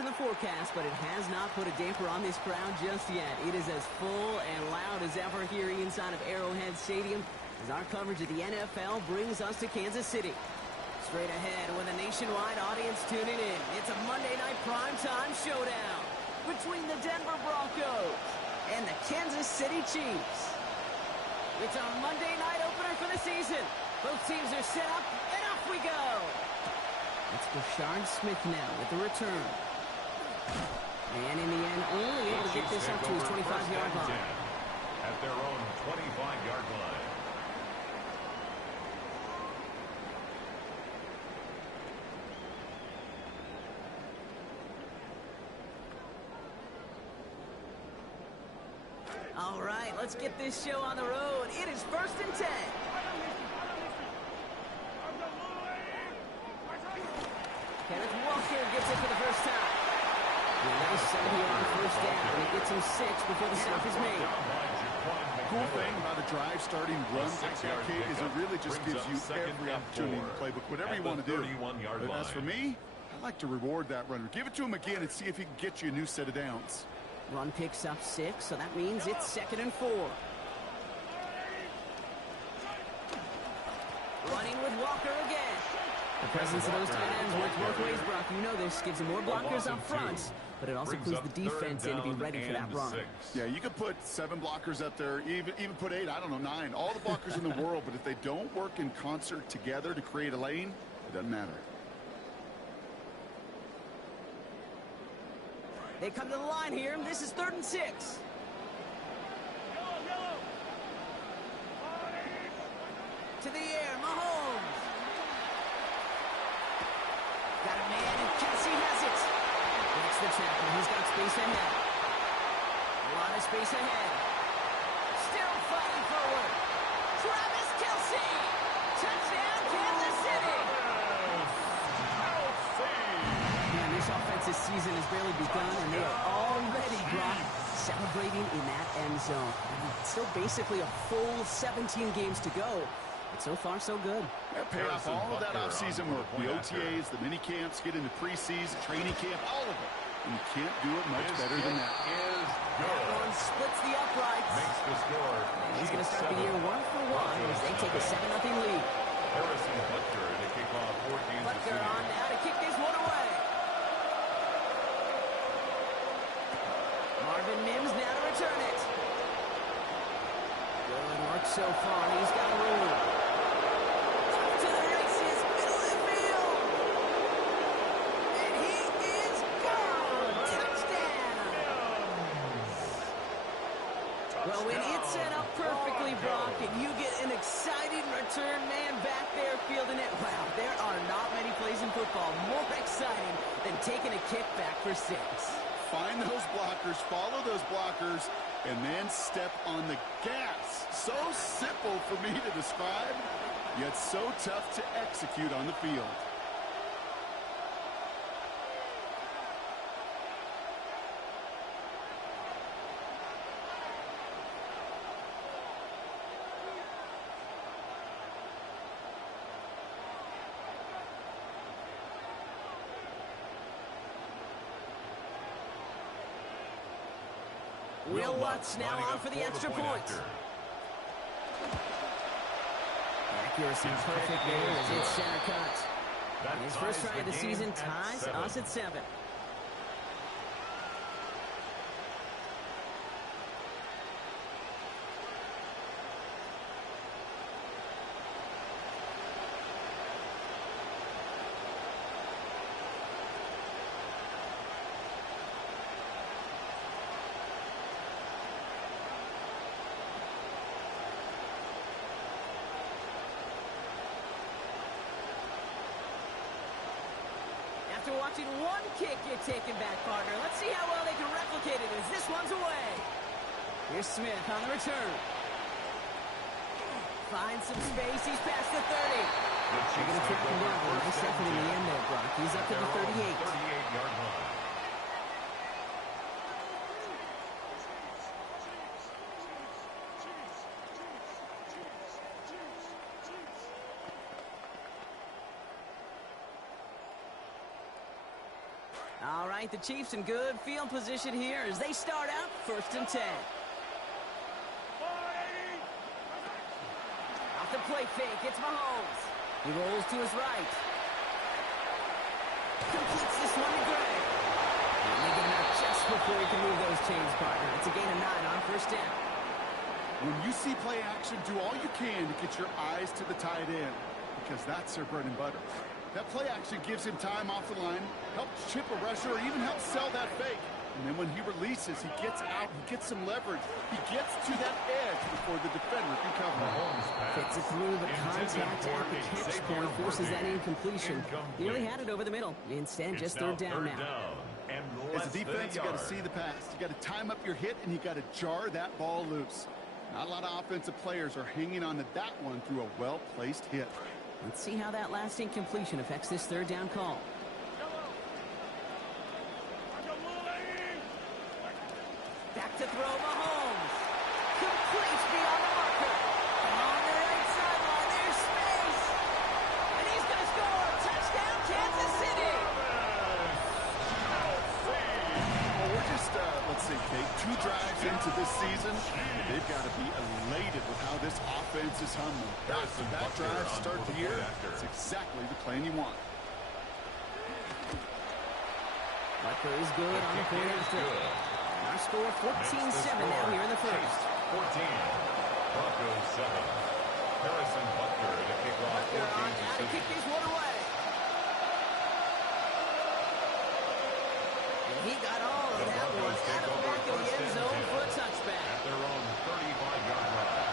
in the forecast, but it has not put a damper on this crowd just yet. It is as full and loud as ever here inside of Arrowhead Stadium as our coverage of the NFL brings us to Kansas City. Straight ahead with a nationwide audience tuning in, it's a Monday night primetime showdown between the Denver Broncos and the Kansas City Chiefs. It's our Monday night opener for the season. Both teams are set up, and off we go. It's Brashard Smith now with the return. And in the end, only able to get this up to his 25-yard line. At their own 25-yard line. All right, let's get this show on the road. It is 1st and 10. Kenneth Walker gets it for the first time. A nice 70-yard first down. And it gets him 6 before the stop is made. Cool thing about a drive starting run like that, Kate, is it really just gives you every opportunity in the playbook, whatever you want to do. But as for me, I like to reward that runner. Give it to him again and see if he can get you a new set of downs. Run picks up 6, so that means it's 2nd and 4. Running with Walker again. The presence of those tight ends works both ways, Brock. You know this. Gives them more blockers up front, but it also clues the defense in to be ready for that run. Yeah, you could put 7 blockers up there, even put 8, I don't know, 9. All the blockers in the world, but if they don't work in concert together to create a lane, it doesn't matter. They come to the line here, and this is 3rd and 6. To the air, Mahomes. Got a man, and Kelsey has it. That's the tackle. He's got space ahead. A lot of space ahead. Still fighting forward. Travis Kelsey. Touchdown, Kansas City. Man, this offensive season has barely begun, and they are already, Brock, celebrating in that end zone. Still basically a full 17 games to go. But so far, so good. Yeah, pay off all of that offseason work. The OTAs, the mini camps, get into preseason, training camp, all of it. And you can't do it much better than that. That one splits the uprights. Makes the score. And he's going to start the year 1 for 1 as they take a 7-0 lead. Harrison Butker to kick off for Kansas City. Butker on now to kick this one away. Marvin Mims now to return it. Good work so far. He's got room. To the races, middle of the field. And he is gone. Touchdown. Well, when it's set up perfectly, Brock, and you get an exciting return man back there fielding it, wow, there are not many plays in football more exciting than taking a kick back for 6. Find those blockers, follow those blockers, and then step on the gas. So simple for me to describe, yet so tough to execute on the field. Will Lutz now on for the extra point. Accuracy perfect there as it's center cut. And his first try of the season ties us at 7. After watching one kick get taken back, partner, let's see how well they can replicate it as this one's away. Here's Smith on the return. Finds some space. He's past the 30. They're going to track him down. A nice effort in the end there, Brock. He's up to the 38. 38-yard line. All right. right. The Chiefs in good field position here as they start out 1st and 10. Off the play fake, it's Mahomes. He rolls to his right. Completes this one to Gray. Making him out just before he can move those chains, partner. It's a gain of 9 on 1st down. When you see play action, do all you can to get your eyes to the tight end, because that's their bread and butter. That play action gives him time off the line, helps chip a rusher, or even helps sell that fake. And then when he releases, he gets out, he gets some leverage. He gets to that edge before the defender can cover him. Fits it through the contact at the catch point, forces that incompletion. Nearly had it over the middle. Instead, just 3rd down now. As a defense, you got to see the pass. You got to time up your hit, and you got to jar that ball loose. Not a lot of offensive players are hanging on to that one through a well-placed hit. Let's see how that last incompletion affects this 3rd down call. Back to throw, Mahomes. Completes beyond the marker. On the right sideline, there's space. And he's going to score. Touchdown, Kansas City. Well, we're just, let's see, Kate, 2 drives into this season. They've got to be elated with how this offense is humming. That drive to start the year, it's exactly the plan you want. Butker is good on the point after. Our score 14-7 now here in the 1st. 14. Broncos 7. Harrison Butker to kick off 14 to kick this one away. And he got all of that one out of the back of the end zone for a touchback. At their own 35-yard line.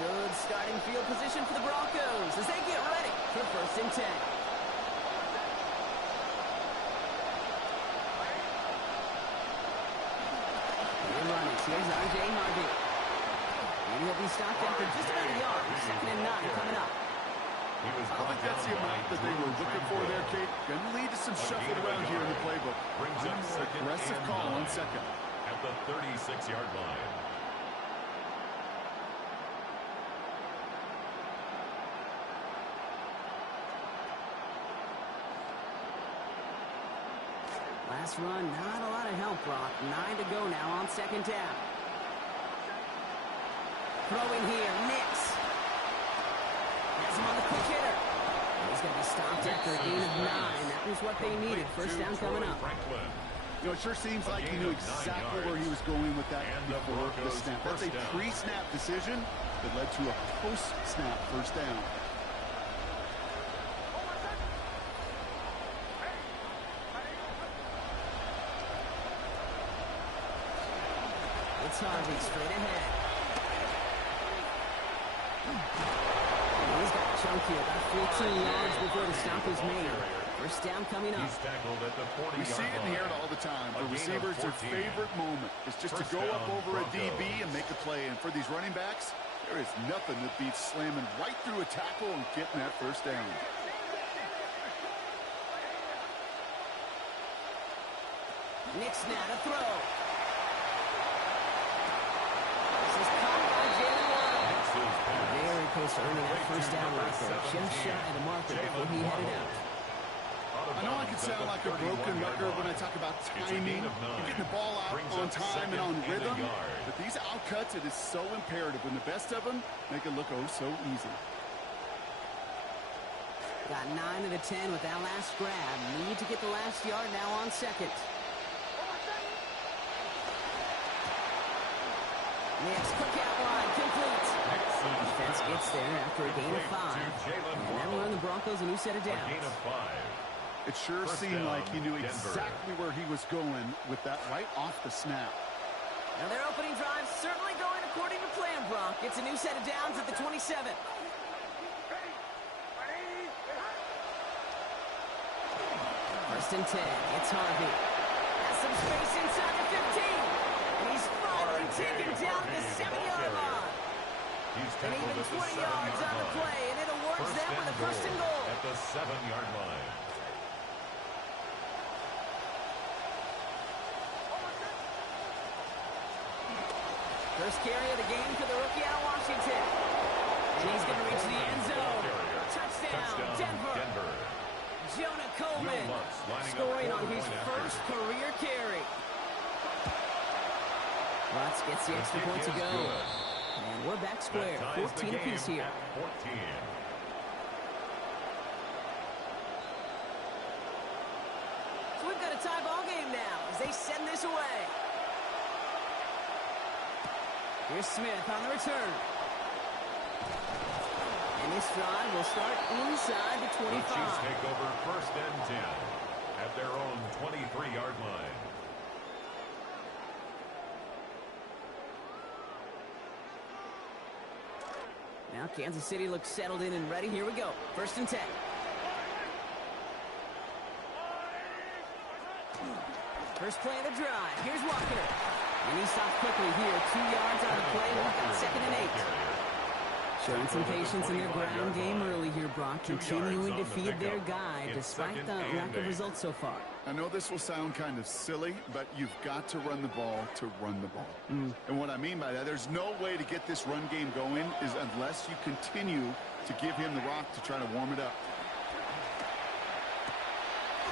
Good starting field position for the Broncos as they get ready for 1st and 10. And running, here's R.J. Harvey. And he'll be stopped after just about a yard. 2nd and 9 coming up. I don't think that's the amount that they were looking for there, Kate. Going to lead to some shuffling around here in the playbook. Brings up aggressive call on 2nd. At the 36-yard line. Last run, not a lot of help, Brock. 9 to go now on 2nd down. Throwing here, Nix. Has him on the quick hitter. He's going to be stopped after a gain of 9. That was what they needed. 1st down coming up. You know, it sure seems like he knew exactly where he was going with that before the snap. That's a pre-snap decision that led to a post-snap 1st down. It's Harvey straight ahead. He's got a chunk here, about 14 yards before the stop is made. 1st down coming up. He's tackled at the 40-yard line. We see it in the air all the time. For receivers, their favorite moment is just to go up over a DB and make a play. And for these running backs, there is nothing that beats slamming right through a tackle and getting that 1st down. Nix now to throw. This is caught by Jalen Waddle. Very close to earning that 1st down right there. Just shy of the marker before he headed out. I know I can sound like a broken record when I talk about timing and getting the ball out on time and on rhythm, but these outcuts, it is so imperative. When the best of them make it look oh so easy. Got 9 of the 10 with that last grab. Need to get the last yard now on 2nd. Next cookout line complete. Defense gets there after a gain of 5. And that'll earn the Broncos a new set of downs. A gain of 5. It sure seemed like he knew exactly where he was going with that right off the snap. Now their opening drive certainly going according to plan, Brock. It's a new set of downs at the 27. 1st and 10. It's Harvey. Has some space inside the 15. And he's finally taken down the 7-yard line. And even 20 yards on the play, and it awards them with a 1st and goal. At the 7-yard line. First carry of the game for the rookie out of Washington. And he's going to reach the end zone. Touchdown, Denver. Jonah Coleman scoring on his first career carry. Lutz gets the extra point to go. And we're back square, 14 apiece here. 14. So we've got a tie ball game now as they send this away. Here's Smith on the return. And this drive will start inside the 25. The Chiefs take over first and 10 at their own 23-yard line. Now Kansas City looks settled in and ready. Here we go. First and 10. First play of the drive. Here's Walker. And he stopped quickly here. 2 yards on the play. We've got second and 8. Showing some patience in their ground game early here, Brock. Continuing to feed their guy despite the lack of results so far. I know this will sound kind of silly, but you've got to run the ball to run the ball. And what I mean by that, there's no way to get this run game going is unless you continue to give him the rock to try to warm it up.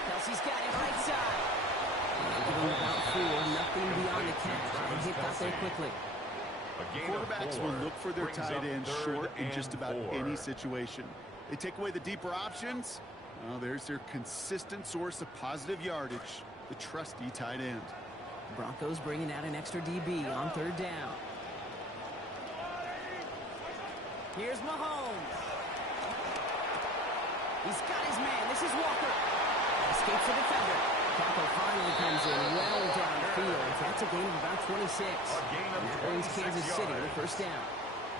Kelsey's got it right side. Give him about 4, nothing beyond the catch. And he got there quickly. Quarterbacks will look for their tight end short in just about any situation. They take away the deeper options. Well, there's their consistent source of positive yardage, the trusty tight end. Broncos bringing out an extra DB on third down. Here's Mahomes. He's got his man. This is Walker. Escapes the defender. Tackle finally comes in well downfield. That's a gain of about 26. And that brings Kansas City the first down.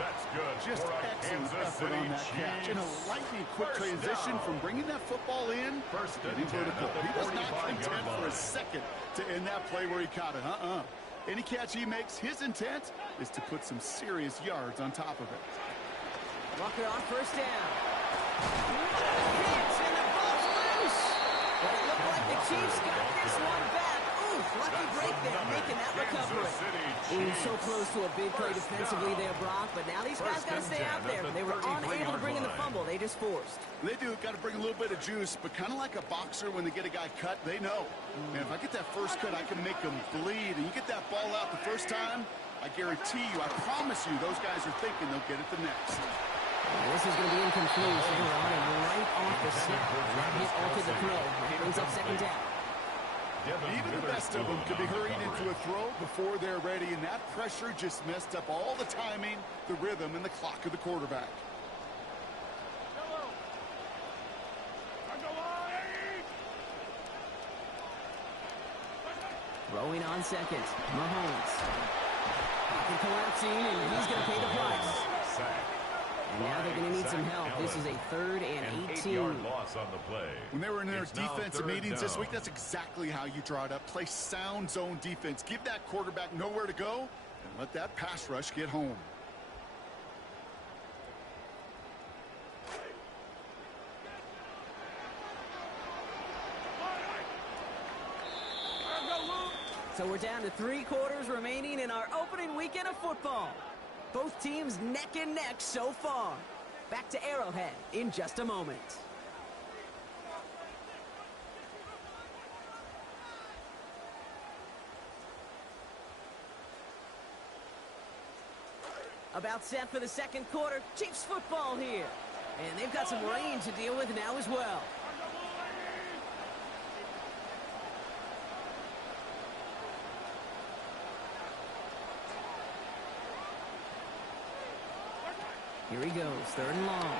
That's good. Just excellent effort on that catch. And a lightning quick transition from bringing that football in to getting vertical. He was not content for a second to end that play where he caught it. Any catch he makes, his intent is to put some serious yards on top of it. Walker on first down. And the ball's loose. But it looked like the Chiefs got this one back. Ooh, lucky break there, making that recovery. Ooh, so close to a big play defensively there, Brock. But now these guys got to stay out there. They were unable to bring in the fumble. They just forced. They do. Got to bring a little bit of juice. But kind of like a boxer when they get a guy cut, they know. Man, if I get that first cut, I can make them bleed. And you get that ball out the first time, I guarantee you, I promise you, those guys are thinking they'll get it the next. This is going to be incomplete. They were on him right off the snap. That hit altered the throw. That brings up second down. Even the best of them could be hurried into a throw before they're ready, and that pressure just messed up all the timing, the rhythm, and the clock of the quarterback. Throwing on second. Mahomes. Pocket collapsing, and he's going to pay the price. And now they're going to need some help. This is a 3rd and 18. 8-yard loss on the play. When they were in their defensive meetings this week, that's exactly how you draw it up. Play sound zone defense. Give that quarterback nowhere to go, and let that pass rush get home. So we're down to 3 quarters remaining in our opening weekend of football. Both teams neck and neck so far. Back to Arrowhead in just a moment. About set for the second quarter. Chiefs football here. And they've got some rain to deal with now as well. Here he goes, 3rd and long.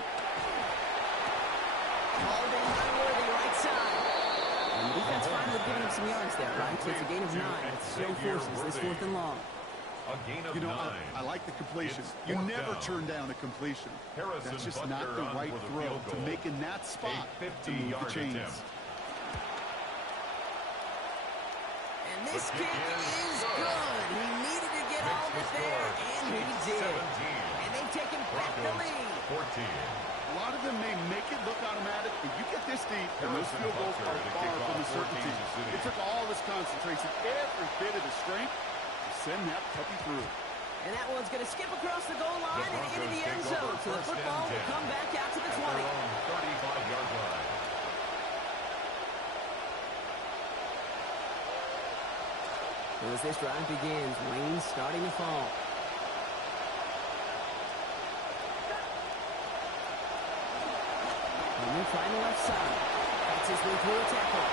Called in by Worthy, right side. And the defense finally giving him some yards there, right? So it's a gain of 9. It's slow forces, this 4th and long. A gain of 9. I like the completion. You never turn down a completion. That's just not the right throw to make in that spot to move the chains. And this kick is good. He needed to get all of it there, and he did. And they've taken back the lead. 14. A lot of them may make it look automatic, but you get this deep, and those field goals are far from a certainty. It took all this concentration, every bit of the strength, to send that puppy through. And that one's going to skip across the goal line and into the end zone. So the football will come back out to the 20. 35-yard line. As this drive begins, rain starting to fall. And we'll find the left side. That's his way through a tackle.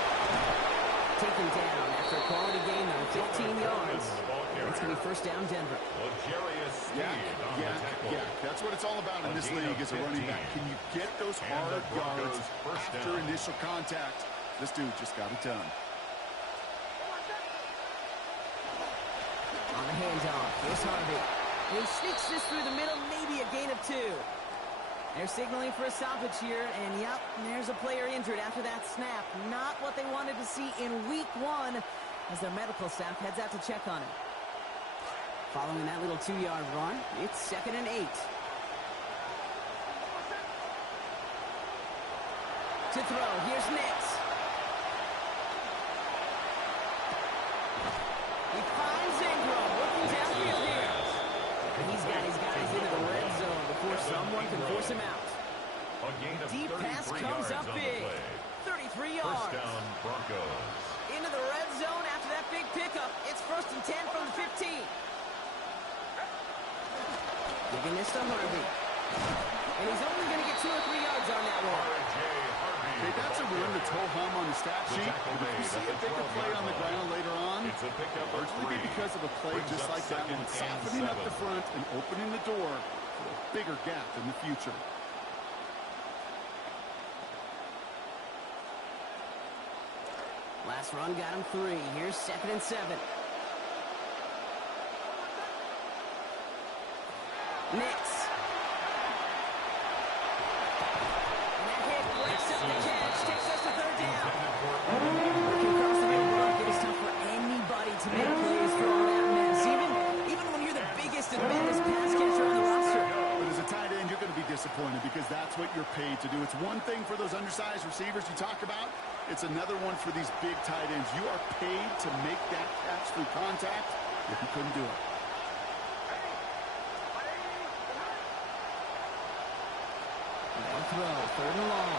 Taken down after a quality gain of 15 yards. It's going to be first down, Denver. Yeah, that's what it's all about in this league as a running back. Can you get those hard yards after initial contact? This dude just got it done. On the handoff, here's Harvey. And he sneaks this through the middle, maybe a gain of 2. They're signaling for a stoppage here, and yep, there's a player injured after that snap. Not what they wanted to see in week 1 as their medical staff heads out to check on him. Following that little 2-yard run, it's 2nd and 8. To throw, here's Nix. He finds Ingram, looking downfield here. And he's got his guys into the red zone before someone can force him out. Deep pass comes up big. 33 yards. First down, Broncos. Into the red zone after that big pickup. It's 1st and 10 from the 15. Giving this to Harvey. And he's only going to get 2 or 3 yards on that one. Hey, that's a run that's ho-hum on the stat sheet. But if you see a bigger play on the ground later on, largely be because of a play just like that one, softening up the front and opening the door for a bigger gap in the future. Last run got him 3. Here's 2nd and 7. Nix. And that hit breaks up the catch, takes us to 3rd down. Working across the middle block, it is tough for anybody to make plays for all that mess, even when you're the biggest and baddest pass catcher on the roster. But as a tight end, you're going to be disappointed because that's what you're paid to do. It's one thing for those undersized receivers you talk about. It's another one for these big tight ends. You are paid to make that catch through contact if you couldn't do it. Throw, 3rd and long.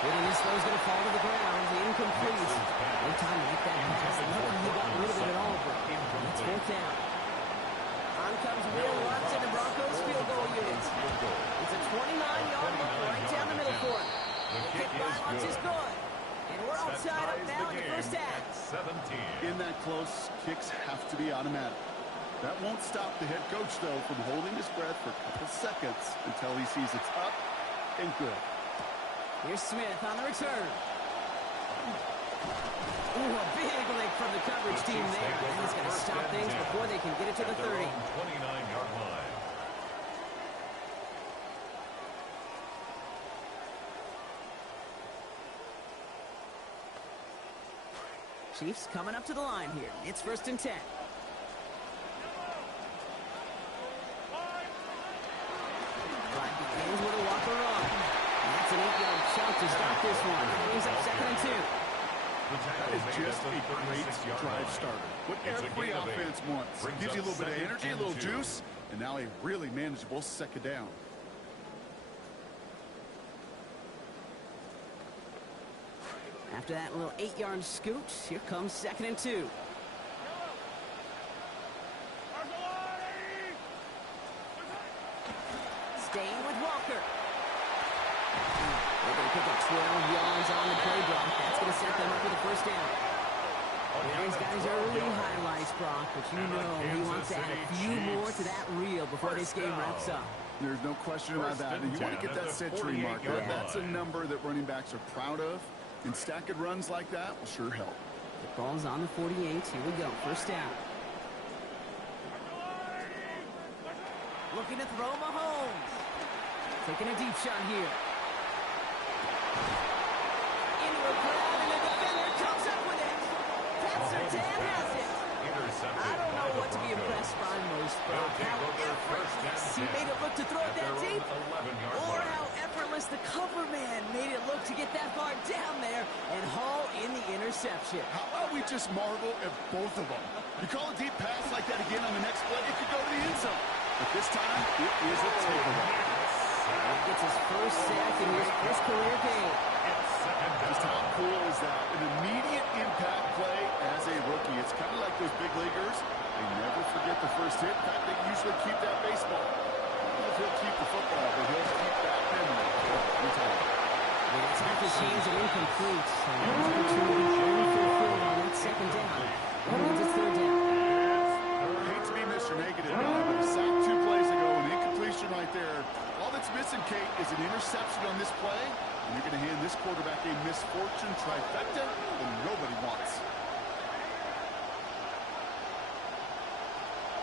Hitting this throw's going to fall to the ground. Incomplete. No time to make that pass. Lucky he got rid of it at all, bro. It's 4th down. On comes Will Lutz in the Broncos field goal unit. It's a 29-yard look right down the middle for him. The kick by Lutz is good. And we're all tied up now in the first half. In that close, kicks have to be automatic. That won't stop the head coach, though, from holding his breath for a couple seconds until he sees it's up and good. Here's Smith on the return. Ooh, a big lick from the coverage team there. And he's going to stop things before they can get it to the 30. 29-yard line. Chiefs coming up to the line here. It's 1st and 10. Begins with a walker run. That's an 8-yard chunk to start this one. Brings up 2nd and 2. That is just a great drive starter. What every offense wants. Gives you a little bit of energy, a little juice, and now a really manageable 2nd down. After that little 8-yard scoot, here comes 2nd and 2. Staying with Walker. They're going to pick up 12 yards on the play block. That's going to set them up with a 1st down. These guys are early highlights, Brock, but you know he wants to add a few more to that reel before this game wraps up. There's no question about that. And you want to get that century marker. Yeah. That's a number that running backs are proud of. And stacking runs like that will sure help. The ball's on the 48. Here we go. 1st down. Looking to throw Mahomes. Taking a deep shot here. Into a crowd, and the defender comes up with it. Pat Surtain has it. I don't know what to be impressed by most, Brock. How effortless he made it look to throw it that deep, or how effortless the cover man made it look to get that far down there and haul in the interception. How about we just marvel at both of them? You call a deep pass like that again on the next play, it could go to the end zone. But this time, it is a takeaway. He gets his first sack in his first career game. Just how cool is that? An immediate impact play as a rookie. It's kind of like those big leaguers. They never forget the first hit. In fact, they usually keep that baseball. I don't know if he'll keep the football, but he'll keep that memory every time. Yeah, it's off his hands and incomplete. So opportunity unfulfilled on that second down. That means it's third down. I hate to be Mr. Negative, but a sack 2 plays ago, an incompletion right there. All that's missing, Kate, is an interception on this play. And you're going to hand this quarterback a misfortune trifecta that nobody wants.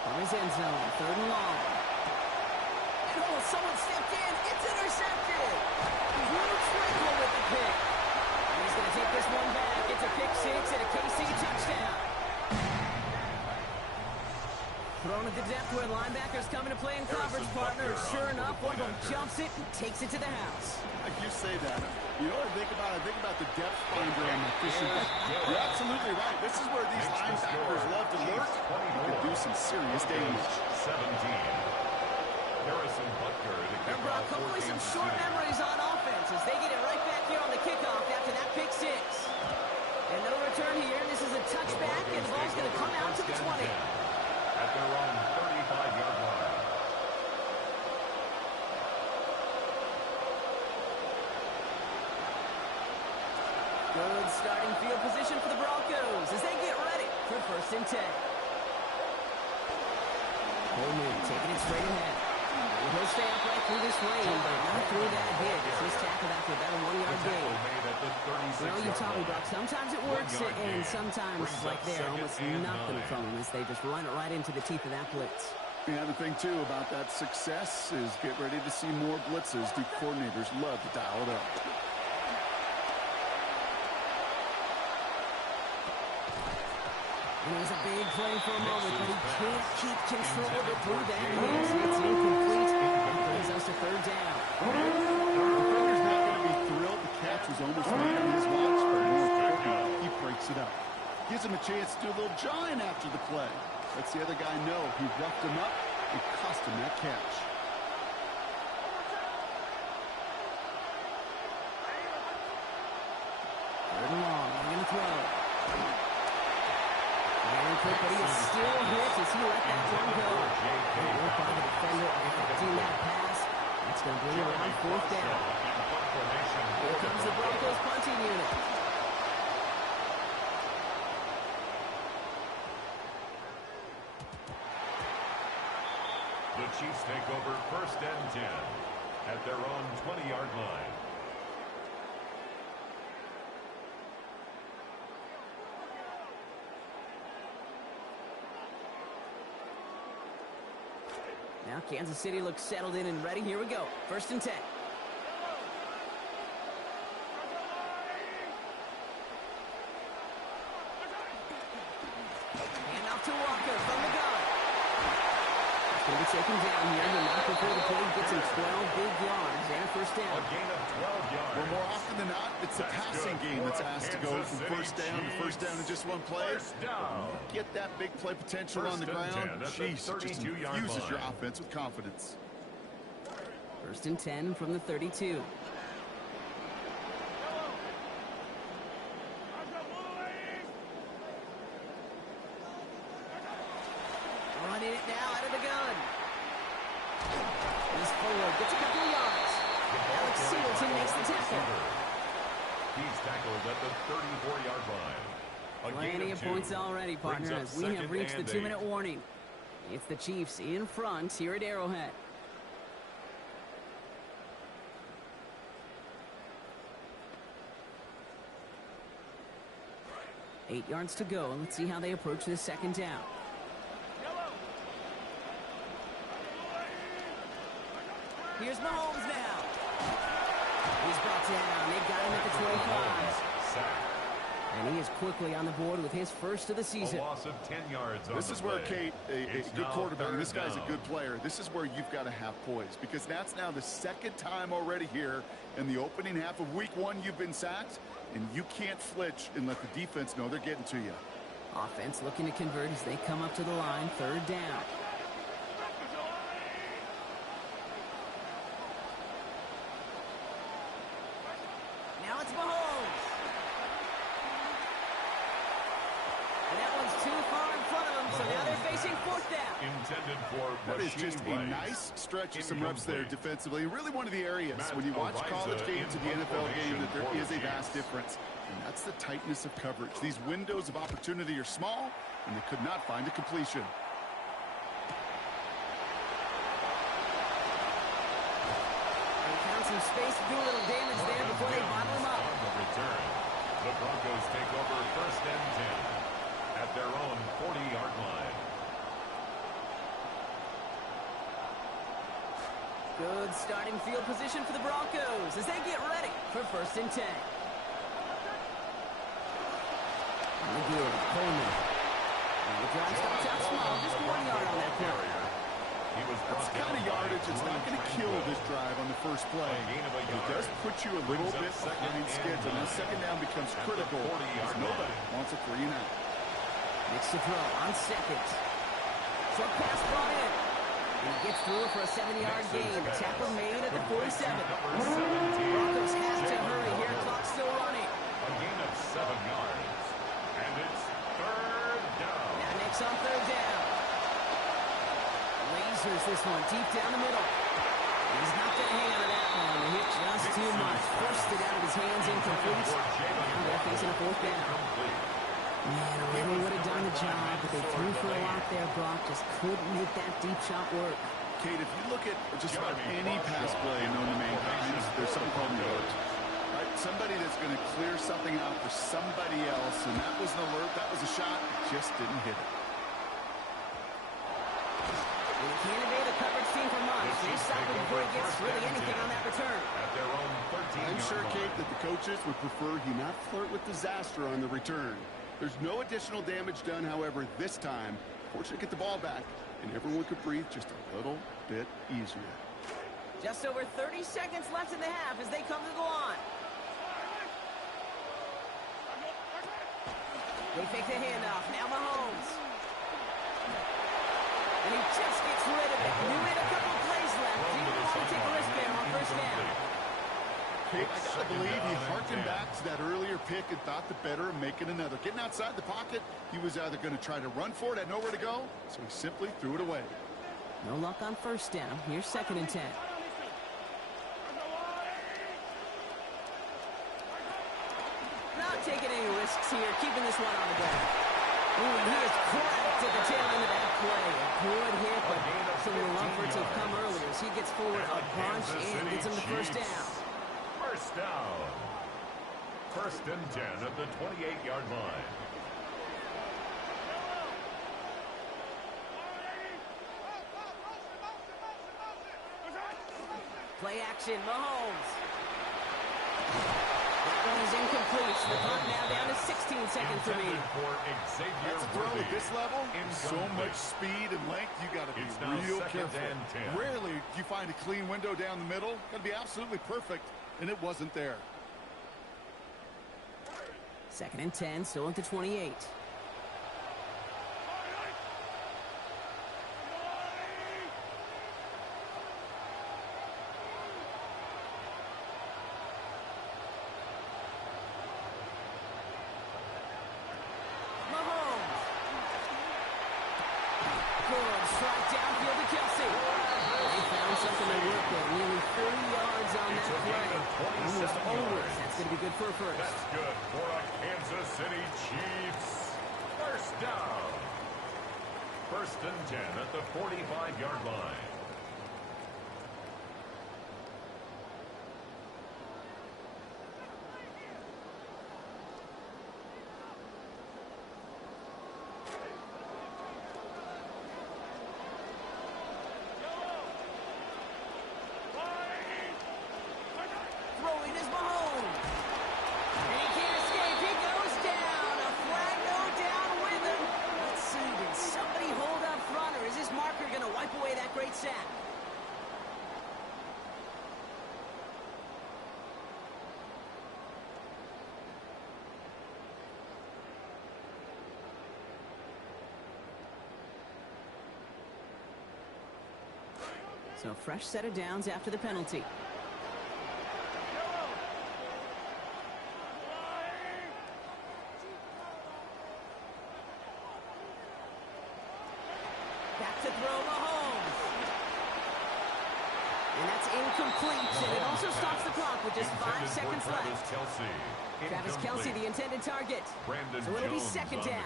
From his end zone, third and long. And oh, someone stepped in. It's intercepted. Huge Sprinkle with the pick. And he's going to take this one back. It's a pick six and a KC touchdown. Thrown at the depth where linebackers coming to play in coverage, partner. Sure enough, one of them jumps it and takes it to the house. Like you say that. You know what I think about? I think about the depth finder on the fishing boat. You're absolutely right. This is where these linebackers love to lurk. You can do some serious damage. 17. Harrison Butker to kick Brock, off hopefully some 14-7. short memories on offense as they get it right back here on the kickoff after that pick six. And no return here. This is a touchback, and the ball's going to come out to the 20. At their own 35-yard line. Good starting field position for the Broncos as they get ready for first and 10. Coleman taking it straight ahead. He'll stay upright through this lane, but not through that hit. It's just tackled after about a 1-yard gain. Well, you taught me, Brock. Sometimes it works, and sometimes, like there, almost nothing from them as they just run it right into the teeth of that blitz. Yeah, the thing, too, about that success is get ready to see more blitzes. The coordinators love to dial it up. And it was a big play for a moment, but he can't keep control of it through that. It's incomplete. That brings us to third down. The defender's not going to be thrilled. The catch was almost made on his watch, but more importantly, he breaks it up. Gives him a chance to do a little jawing after the play. Lets the other guy know he roughed him up and cost him that catch. Third and long. We're going to throw. Very quick, but he is still hit as he let that one go. Good work by the defender affecting that pass. That's going to bring around fourth down. Here comes the Broncos punting unit. The Chiefs take over first and 10 at their own 20-yard line. Now Kansas City looks settled in and ready. Here we go. First and 10. Hand off to Walker from the gun. It's going to be taken down here. The knock before the play gets him 12 big yards and a first down. A gain of 12 yards. Well, more often than not, it's the passing game that's asked to go from first down to first down in just one play. First down. Get that big play potential on the ground. Jeez, it just infuses your offense with confidence. First and 10 from the 32. Running it now out of the gun. He's forward, gets a couple of yards. Alex Singleton makes the tackle. He's tackled at the 34-yard line. Plenty of points already, partner, as we have reached the 2-minute warning. It's the Chiefs in front here at Arrowhead. Eight yards to go, and let's see how they approach this second down. Here's Mahomes now. He's brought down. They got him at the 25. And he is quickly on the board with his first of the season. A loss of 10 yards on This is where, Kate, a good quarterback, and this guy's a good player. This is where you've got to have poise, because that's now the second time already here in the opening half of week 1 you've been sacked, and you can't flinch and let the defense know they're getting to you. Offense looking to convert as they come up to the line, 3rd down. Now it's Mahomes. And that one's too far in front of him, so now they're facing 4th down. Intended for That is just a nice stretch of some reps there defensively. Really one of the areas when you watch college games to the NFL game that there is a vast difference. And that's the tightness of coverage. These windows of opportunity are small, and they could not find a completion. They found some space to do a little damage there before they bottle him up. On the return, the Broncos take over 1st and 10 at their own 40-yard line. Good starting field position for the Broncos as they get ready for 1st and 10. McGinn, Coleman. And the drive starts out small, just 1 yard on that play. That's the kind of yardage that's not going to kill this drive on the first play. It does put you a little bit behind schedule. Now 2nd down becomes critical because nobody wants a 3 and out. Makes the throw on 2nd. Short pass brought in. And he gets through for a 7-yard gain. The tackle made at the 47. Broncos have to hurry here. Clock still running. A gain of 7 yards. And it's 3rd down. Now Nick's on 3rd down. Lasers this one deep down the middle. He's not going to hang on to that one. He hit just too much. Forced it out of his hands, incomplete. Now they're facing a 4th down. Man, really would have done the job, but they threw for a lot there, Brock. Just couldn't make that deep shot work. Kate, if you look at just about any pass play known to mankind, there's something called an alert. Right? Somebody that's going to clear something out for somebody else, and that was an alert, that was a shot, just didn't hit it. And he can't evade a coverage team for months. They stop him before he gets really anything on that return. At their own 13-yard I'm sure, line. Kate, that the coaches would prefer he not flirt with disaster on the return. There's no additional damage done, however, this time. Fortunately, get the ball back, and everyone could breathe just a little bit easier. Just over 30 seconds left in the half as they come to the line. They fake the handoff. Now Mahomes. And he just gets rid of it. Knew he had a couple plays left. Didn't want to take a risk there on 1st down. I gotta believe he harkened back to that earlier pick and thought the better of making another. Getting outside the pocket, he was either going to try to run for it, had nowhere to go, so he simply threw it away. No luck on 1st down. Here's 2nd and 10. Not taking any risks here, keeping this one on the ground. Ooh, he is cracked at the tail end of that play. A good hit, but so we love for it to have come earlier as he gets forward a bunch and gets him the 1st down. 1st down. 1st and 10 at the 28-yard line. Play action, Mahomes. That one is incomplete. The clock now down to 16 seconds remaining. That's a throw at this level. So much speed and length, you got to be real careful. Rarely do you find a clean window down the middle. Got to be absolutely perfect, and it wasn't there. 2nd and 10, still at the 28. Strike downfield to Kelsey. They found something to work with. Nearly 30 yards on that play. Almost over. That's going to be good for a 1st. That's good for a Kansas City Chiefs. 1st down. 1st and 10 at the 45-yard line. Throwing is Mahomes. And he can't escape. He goes down. So fresh set of downs after the penalty. Back to throw, Mahomes. And that's incomplete, and it also stops the clock with just 5 seconds left. Travis Kelce, the intended target. So it'll be second down.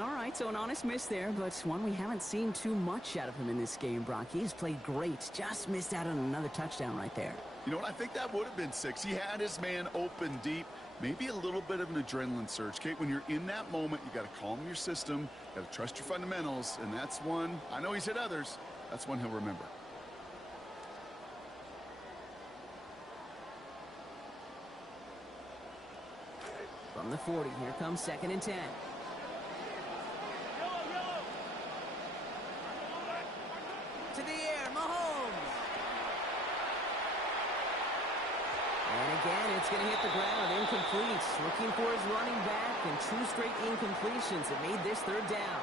All right, so an honest miss there, but one we haven't seen too much out of him in this game, Brock. He's played great. Just missed out on another touchdown right there. You know what? I think that would have been 6. He had his man open deep. Maybe a little bit of an adrenaline surge. Kate, when you're in that moment, you got to calm your system. You got to trust your fundamentals, and that's one. I know he's hit others. That's one he'll remember. From the 40, here comes 2nd and 10. To the air, Mahomes. And again, it's going to hit the ground, incomplete. Looking for his running back, and 2 straight incompletions that made this 3rd down.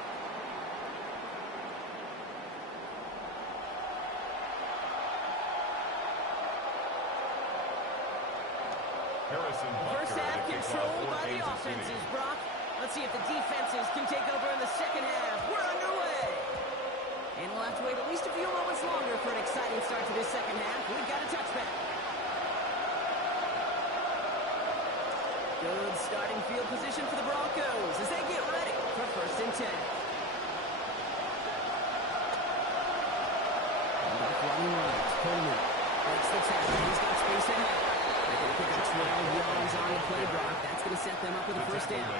First half controlled by the offenses, Brock. Let's see if the defenses can take over in the second half. We're underway. And we'll have to wait at least a few moments longer for an exciting start to this second half. We've got a touchback. Good starting field position for the Broncos as they get ready for 1st and 10. Running right, Coleman breaks the tackle. He's got space ahead. They're going to pick up 12 yards on the play, Brock. That's going to set them up with a 1st down.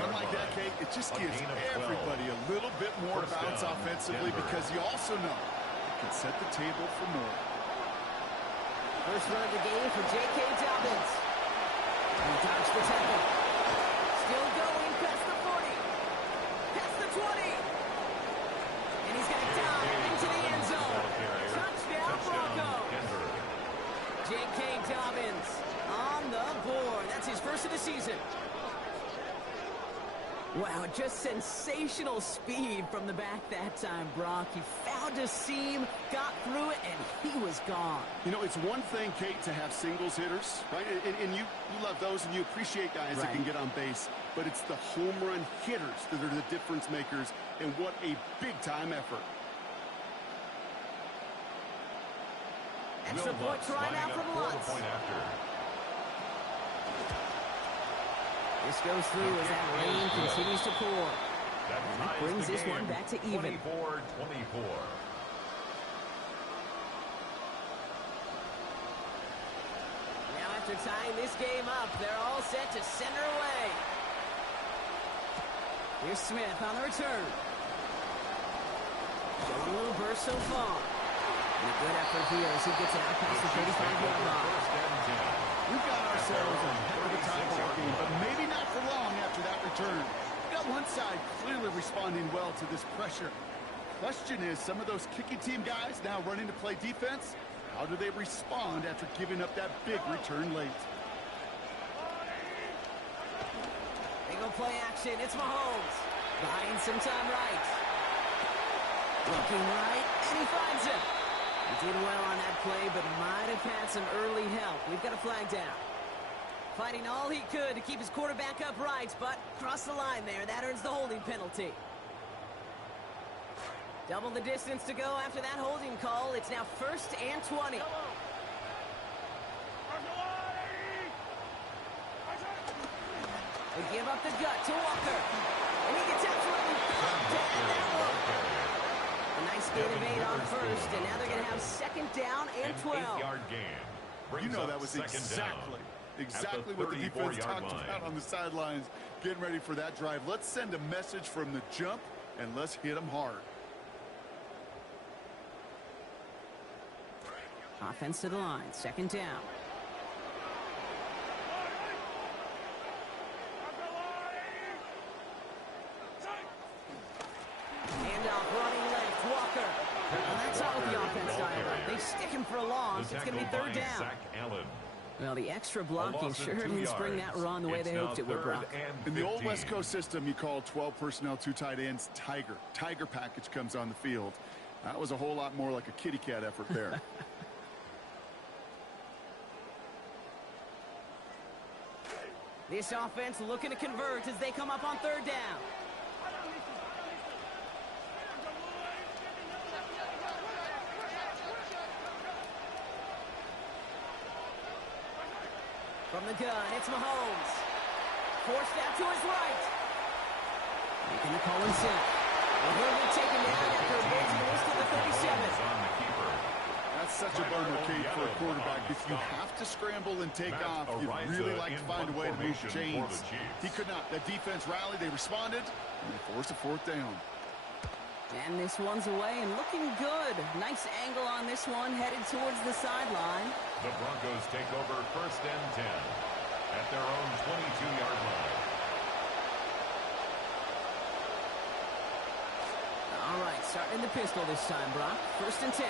Run like that, Kate, it just gives everybody a little bit more to bounce offensively because you also know it can set the table for more. First run of the game for J.K. Dobbins. He dodged the tackle. Still going past the 40. Past the 20. And he's going to dive into the end zone. Touchdown, Broncos. J.K. Dobbins on the board. That's his first of the season. Wow, just sensational speed from the back that time, Brock. He found a seam, got through it, and he was gone. You know, it's one thing, Kate, to have singles hitters, right? And you love those, and you appreciate guys that can get on base. But it's the home run hitters that are the difference makers, and what a big-time effort. Extra point try now from Lutz. This goes through as that rain continues to pour. That brings this one back to even. 24-24. Now after tying this game up, they're all set to center away. Here's Smith on the return. Showing a little burst so far. And a good effort here as he gets it out past the 35-yard line. We've got ourselves a heck of a time ball game, but maybe not for long after that return. We got one side clearly responding well to this pressure. Question is, some of those kicking team guys now running to play defense, how do they respond after giving up that big return late? They go play action. It's Mahomes. Buying some time right. Looking right, and he finds him. He did well on that play, but might have had some early help. We've got a flag down. Fighting all he could to keep his quarterback upright, but crossed the line there. That earns the holding penalty. Double the distance to go after that holding call. It's now 1st and 20. They give up the gut to Walker. And he gets absolutely pumped to end that one. A nice gain of 8 on 1st, and now they're going to have 2nd down and 12. An 8-yard gain. You know that was exactly what the defense talked about on the sidelines, getting ready for that drive. Let's send a message from the jump, and let's hit them hard. Offense to the line, 2nd down. Handoff running left, Walker. And that's all the offense dialed. They stick him for a loss. It's going to be 3rd down. Well, the extra blocking sure didn't spring that run the way they hoped it would, Brock. In the old West Coast system, you call 12 personnel, 2 tight ends, Tiger. Tiger package comes on the field. That was a whole lot more like a kitty cat effort there. This offense looking to convert as they come up on third down. From the gun, it's Mahomes. Forced out to his right. Making the call himself. And he'll be taken down after a ballsy loss to the 37. That's such a bummer, Kate, for a quarterback. If you have to scramble and take off, you'd really like to find a way to move chains. He could not. That defense rallied, they responded, and they forced a fourth down. And this one's away and looking good. Nice angle on this one, headed towards the sideline. The Broncos take over first and 10 at their own 22-yard line. All right, starting the pistol this time, Brock. First and 10.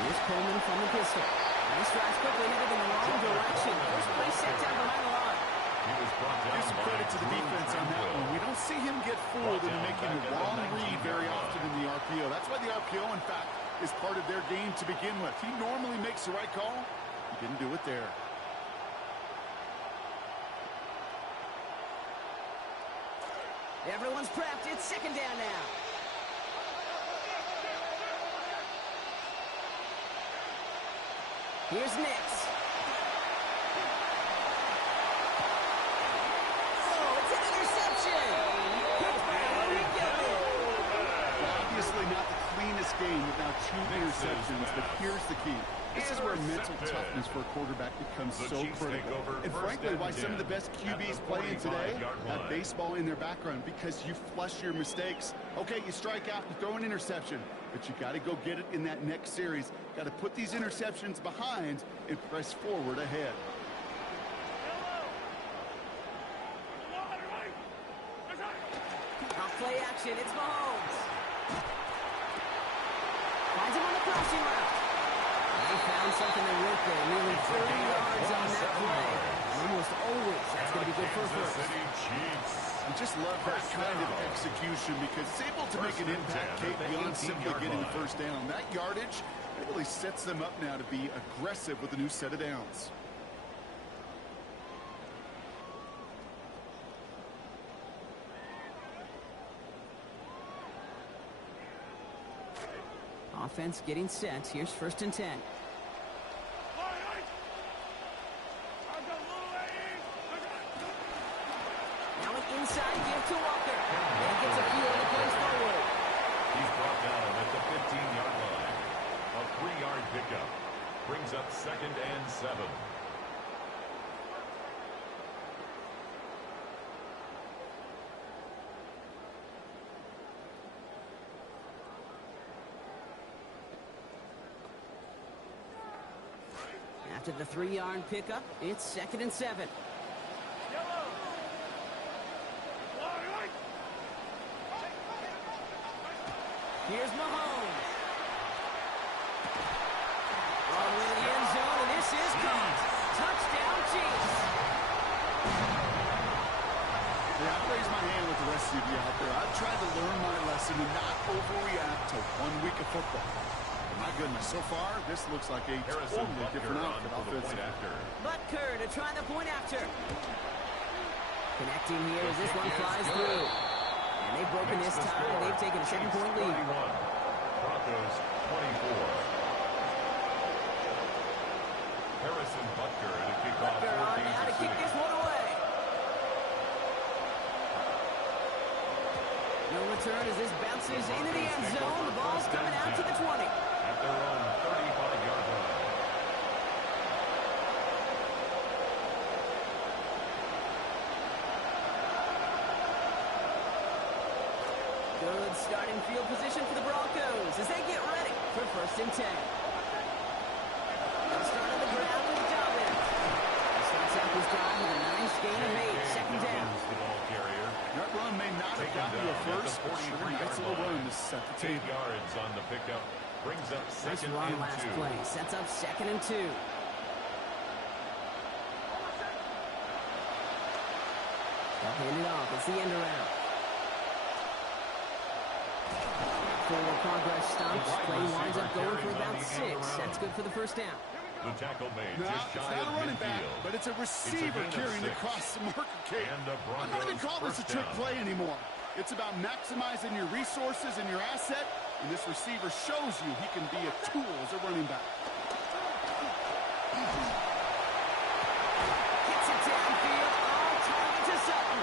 Here's Coleman from the pistol. Nice drive, quickly headed in the wrong direction. First play set down behind the line. He was brought down. Give some credit to the defense on that one. We don't see him get fooled into making the wrong read very often in the RPO. That's why the RPO, in fact, is part of their game to begin with. He normally makes the right call. He didn't do it there. Everyone's prepped. It's second down now. Here's Nix. Oh, it's an interception. Obviously not the cleanest game with now 2 interceptions, but here's the key. This is where mental toughness for a quarterback becomes so critical. And frankly, why some of the best QBs playing today have baseball in their background, because you flush your mistakes. Okay, you strike out, you throw an interception, but you got to go get it in that next series. Got to put these interceptions behind and press forward ahead. Off play action, it's Mahomes. Finds him on the crossing route. They found something that worked there. Nearly 30 yards on that play. Almost always, that's going to be good for a first. I just love that kind of execution because it's able to make an impact, Kate, beyond simply getting the first down. That yardage really sets them up now to be aggressive with a new set of downs. Offense getting set. Here's first and 10. Now an inside give to Walker. And gets a few other plays forward. He's brought down at the 15-yard line. A 3-yard pickup brings up second and 7. After the 3-yard pickup, it's second and 7. Here's Mahomes. All the way to the end zone, and this is caught. Touchdown, Chiefs. Yeah, I raise my hand with the rest of you out there. I've tried to learn my lesson and not overreact to 1 week of football. My goodness, so far, this looks like a totally different outfit offensively. Butker to try the point after. Connecting here as this one flies through. And they've broken this time. They've taken a 7-point lead. Broncos 24. Harrison Butker to kick off for Kansas City. To kick this one away. No return as this bounces into the end zone. The ball's coming out to the 20. At their own 35-yard line. Good starting field position for the Broncos as they get ready for first and 10. They'll start on the ground with Dobbins. He starts out this drive with a nice gain of 8. Second down. The ball carrier. That run may not have gotten you a first, but sure, nice little run to set the 8 table. yards on the pickup. Brings up Nice second run and last 2. play. Sets up second and 2. They'll hand it off. It's the end around. Forward progress stops. Play winds up going for about 6. That's good for the first down. The tackle made No, just it's shy not of a running back, midfield. but it's a receiver carrying across the marker, Kate. I'm not even call this a trick play anymore. It's about maximizing your resources and your asset, and this receiver shows you he can be a tool as a running back. Gets it downfield, all target to Sutton.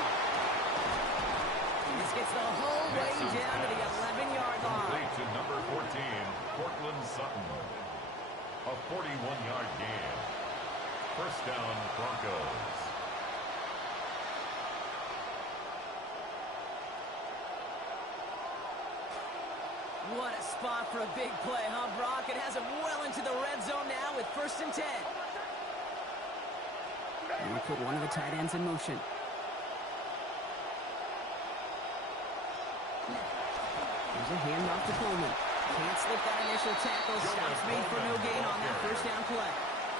This gets the whole way down to the 11-yard line. Complete to number 14, Cortland Sutton. A 41-yard gain. First down, Broncos. What a spot for a big play, huh, Brock? It has him well into the red zone now with 1st and 10. And we put one of the tight ends in motion. There's a handoff to Coleman. Can't slip that initial tackle. Stops made for no gain on that first down play.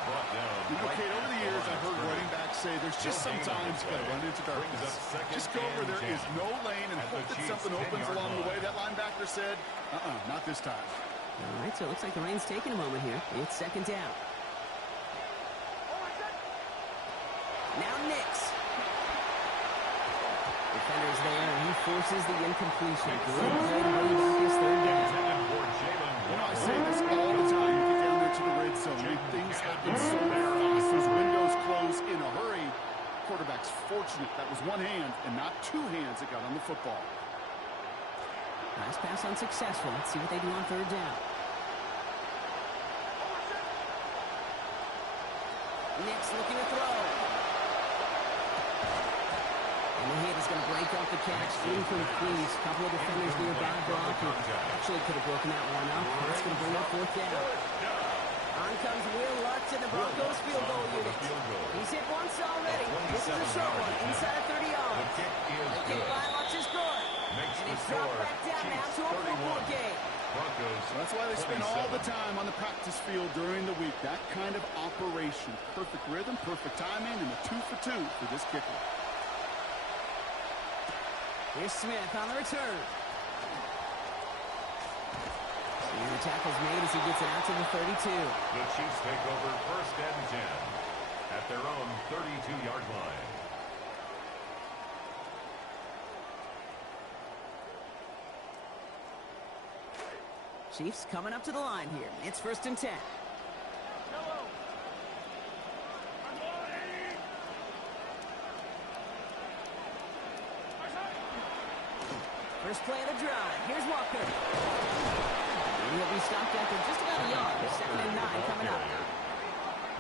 Okay, over the years, I've heard running backs say there's just sometimes you got to run into darkness. Just go where there is no lane and hope that something opens along the way. That linebacker said, not this time. All right, so it looks like the rain's taking a moment here. It's 2nd down. Now Nix. Defender's there, and he forces the incompletion. Good play to bring back his 3rd down. I say this all the time. You get down there to the red zone. Things happen so fast. Those windows close in a hurry. Quarterback's fortunate that was one hand and not 2 hands that got on the football. Last pass unsuccessful. Let's see what they do on 3rd down. Nix looking to throw. And the hit is going to break up the catch. Incomplete. A couple of defenders nearby. Brock actually could have broken that one up. That's going to bring up 4th down. On comes Will Lutz in the Broncos field goal unit. He's hit once already. This is a short one. Inside of 30 yards. The kick by Lutz is good. And it's dropped back down now to a 4-point game. So that's why they spend all the time on the practice field during the week. That kind of operation. Perfect rhythm, perfect timing, and a 2 for 2 for this kicker. Here's Smith on the return. And the tackle's made as he gets it out to the 32. The Chiefs take over 1st and 10 at their own 32-yard line. Chiefs coming up to the line here. It's 1st and 10. First play of the drive. Here's Walker. And he'll be stopped after just about a yard. 2nd and 9 coming up.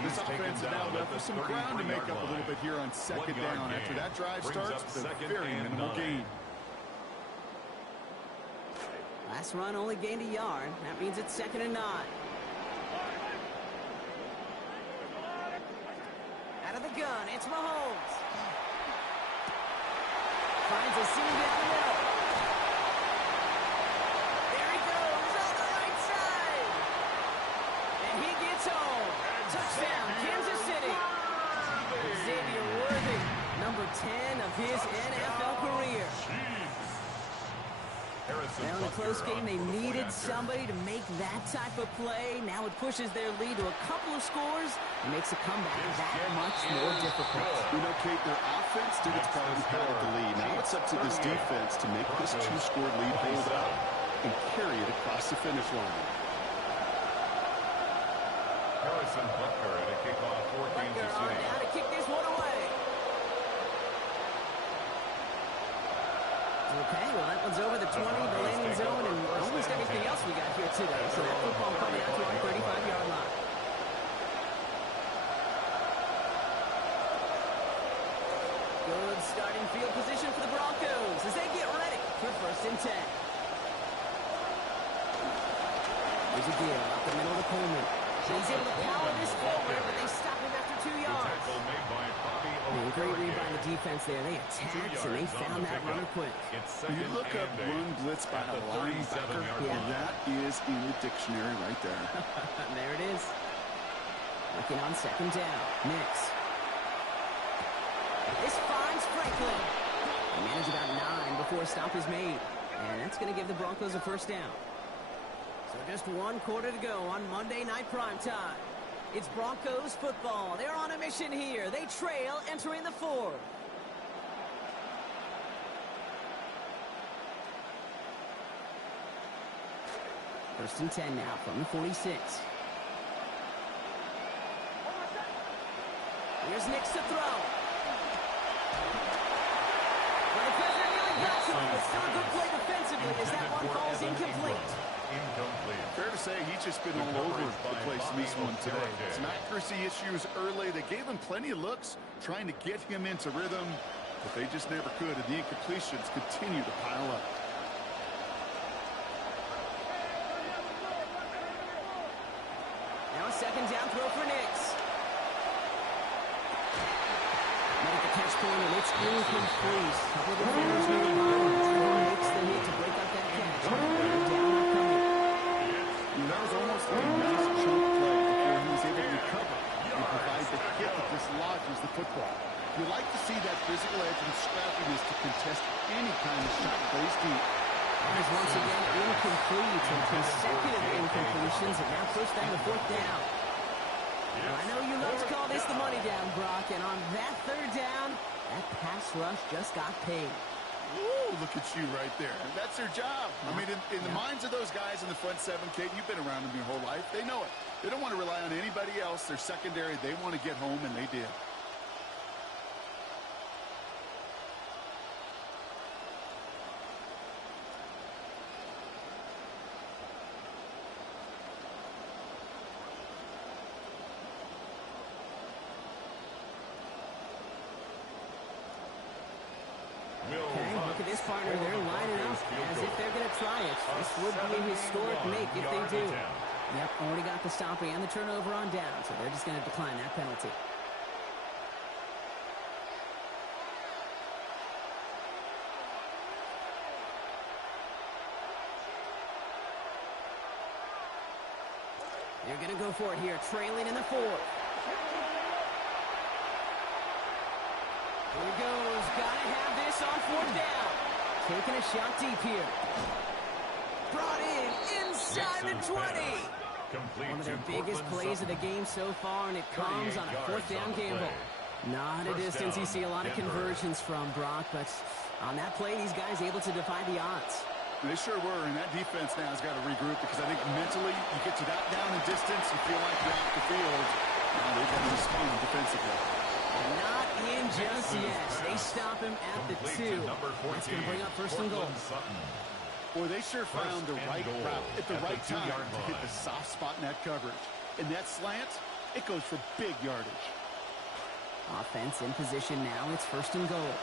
This offense is now left with some ground to make up a little bit here on 2nd down. After that drive starts, it's a very minimal gain. Last run only gained a yard. That means it's 2nd and 9. Out of the gun, it's Mahomes. Finds a seam down the middle. There he goes on the right side. And he gets home. Touchdown, Kansas City. Xavier Worthy, number 10 of his NFL career. Well, in a close game, they needed somebody to make that type of play. Now it pushes their lead to a couple of scores and makes a comeback that much more difficult. You know, Kate, their offense did its part and held the lead. Now it's up to this defense to make this 2-score lead hold up and carry it across the finish line. Harrison Butker at a kickoff for Kansas City. Now to kick this one away. Okay, well, that one's over the 20, the landing zone, and almost everything else we got here today. So that football coming out to our 35-yard line. Good starting field position for the Broncos as they get ready for 1st and 10. There's a deal up the middle of Coleman. He's able to power this forward, but they stop him after 2 yards. Great read by the defense there. They attacked and they found that runner quick. You look up run blitz by a linebacker, and that is in the dictionary right there. There it is. Looking on 2nd down. Nix. This finds Franklin. He managed about 9 before a stop is made. And that's going to give the Broncos a first down. So just 1 quarter to go on Monday Night Primetime. It's Broncos football. They're on a mission here. They trail entering the fourth. First and 10 now from the 46. Here's Nix to throw. Well, the pressure really got to him, but still a good play defensively as that one falls incomplete. Fair to say he's just been all over the place in this one today. Some accuracy issues early. They gave him plenty of looks trying to get him into rhythm, but they just never could, and the incompletions continue to pile up. Now a second down throw for Nix. At the catch point, and it's incomplete. Couple of defenders near the line. Trevor makes the hit to break up that catch. Down upcoming. That was almost a nice chunk play before he was able to recover and provide the hit that dislodges the football. You like to see that physical edge and scrappiness to contest any kind of shot plays deep. That is once again incomplete and consecutive incompletions, and now push them to fourth down. I know you love to call this the money down, Brock, and on that third down, that pass rush just got paid. Ooh, look at you right there. That's their job. I mean, in the minds of those guys in the front seven, Kate, you've been around them your whole life. They know it. They don't want to rely on anybody else. They're secondary. They want to get home, and they did. Look at this partner. They're lining up as if they're going to try it. This would be a historic make if they do. Yep, already got the stop and the turnover on down, so they're just going to decline that penalty. They're going to go for it here, trailing in the fourth. Here he goes. Gotta have this on fourth down. Taking a shot deep here. Brought in inside the 20. One of their biggest plays of the game so far, and it comes on a fourth down gamble. Not a distance you see a lot of conversions from, Brock, but on that play, these guys able to defy the odds. They sure were, and that defense now has got to regroup because I think mentally you get to that down in distance, you feel like you're off the field. Now they've got to respond defensively. Not in just yet. They stop him at the 2. That's going to bring up first and goal. Boy, they sure found the right route at the right time to hit the soft spot in that coverage. And that slant, it goes for big yardage. Offense in position now. It's first and goal.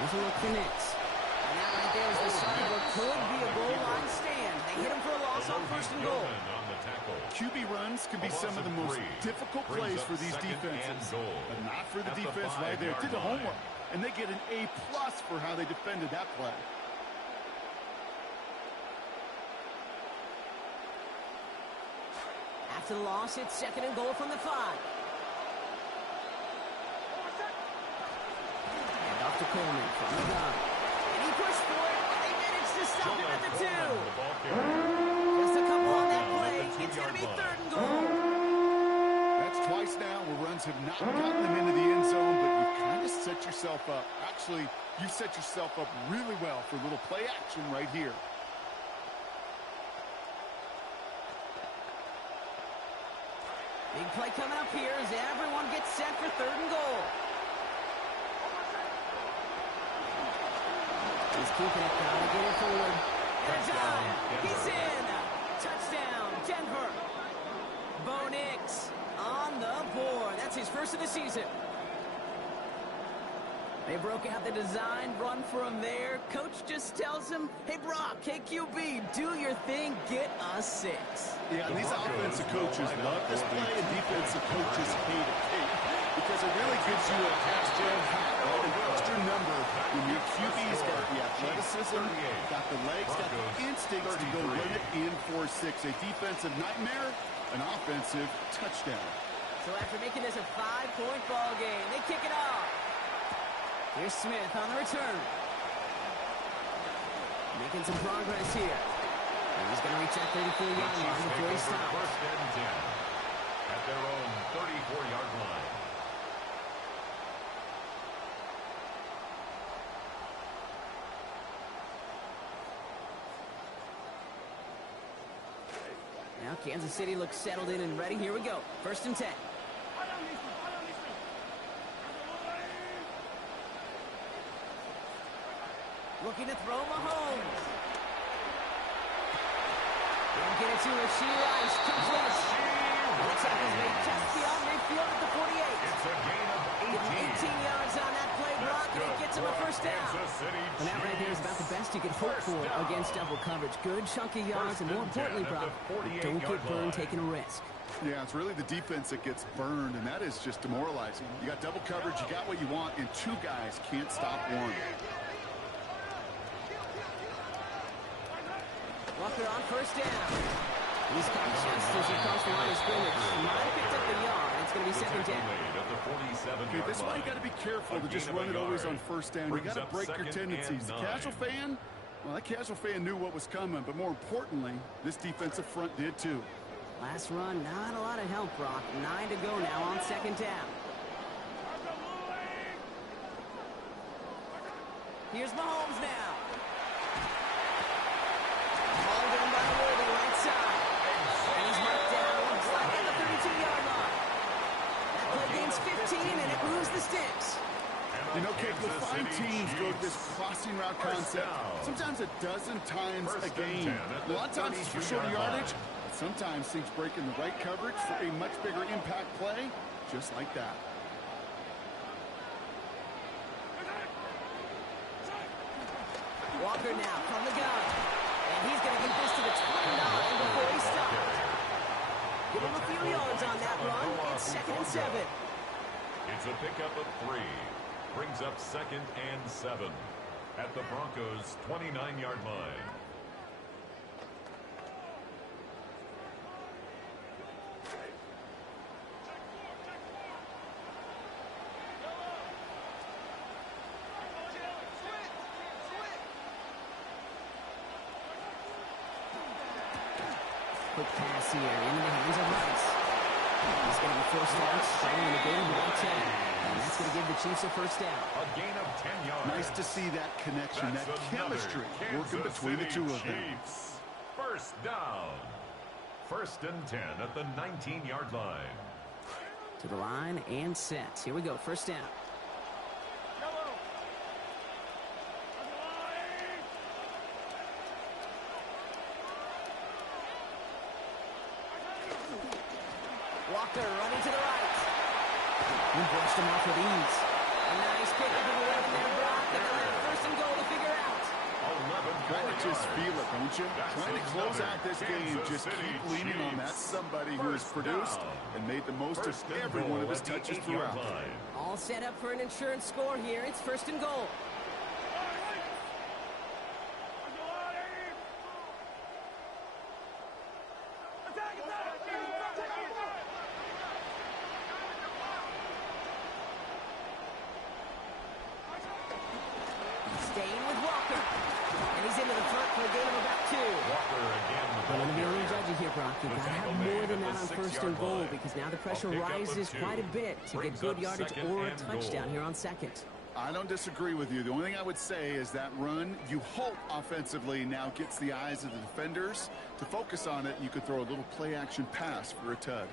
Here's a look for Nix. And that right there is the start of what could be a goal line stand. They hit him for a loss on first and goal. QB runs can be some of the most difficult plays for these defenses, but not for the defense right there. Did the homework, and they get an A+ for how they defended that play. After the loss, it's second and goal from the 5. And off to Coleman from the gun. And he pushed for it, and they managed to stop him at the 2. Just a couple on that play. It's going to be third and goal. That's twice now where runs have not gotten them into the end zone, but you've kind of set yourself up. Actually, you set yourself up really well for a little play action right here. Big play coming up here as everyone gets set for third and goal. He's keeping it, gotta get it forward. And a dive. He's in. Touchdown, Denver. Bo Nix on the board. That's his first of the season. They broke out the design run for him there. Coach just tells him, hey, Brock, hey, QB, do your thing, get us 6. Yeah, and these offensive coaches love this play, and defensive coaches hate it. Because it really gives you an extra number when your QB's got the athleticism, got the legs, got the instincts to go run it in for 6. A defensive nightmare, an offensive touchdown. So after making this a 5-point ball game, they kick it off. Here's Smith on the return. Making some progress here. And he's going to reach that 34-yard line before he stops. First and 10 at their own 34-yard line. Now Kansas City looks settled in and ready. Here we go. First and 10. Looking to throw Mahomes. Didn't get it to Rasheed Rice. Complete. The tackle's made just beyond midfield at the 48. It's a gain of 18 yards on that play block, and it gets him a first down. And that right there is about the best you can hope for against double coverage. Good chunky yards, and more importantly, Brock, don't get burned taking a risk. Yeah, it's really the defense that gets burned, and that is just demoralizing. You got double coverage, you got what you want, and two guys can't stop one. Walker on first down. He's got just as he crossed the line of scrimmage. Might have picked up the yard. It's going to be second down. Okay, this is why you got to be careful to just run it always on first down. You got to break your tendencies. The casual fan, well, that casual fan knew what was coming, but more importantly, this defensive front did too. Last run, not a lot of help, Brock. 9 to go now on second down. Here's Mahomes now. Ball done by Worthy, right side. And he's marked down, looks like at the 32-yard line. That play gains 15, and it moves the sticks. You know, Kate, you'll find teams go to this crossing route concept sometimes a dozen times a game. A lot of times it's for shorter yardage. Sometimes things break in the right coverage for a much bigger impact play, just like that. Walker now from the gun. And he's going to get this to the 29 before he stops. Give him a few yards on that run. It's second and 7. It's a pickup of 3. Brings up second and 7 at the Broncos' 29-yard line. Quick pass here into the hands of Rice. He's going to be forced out, starting the game of 10. And that's going to give the Chiefs a first down. A gain of 10 yards. Nice to see that connection, that chemistry working between the two of them. First down. First and 10 at the 19-yard line. To the line and set. Here we go. First down. Walker running to the right. He brushed him off with ease. A nice pick up of 11 there, Brock. And they'll have first and goal to figure out. Kind of just feel it, don't you? Trying to close out this game, just keep leaning on that somebody who has produced and made the most of every one of his touches throughout. All set up for an insurance score here. It's first and goal. Staying with Walker. And he's into the front for a gain of about 2. I'm going to be a little judgy here, Brock. You've got to have more than that on first and goal because now the pressure rises quite a bit to get good yardage or a touchdown here on second. I don't disagree with you. The only thing I would say is that run, you hope offensively now gets the eyes of the defenders to focus on it, and you could throw a little play-action pass for a tud.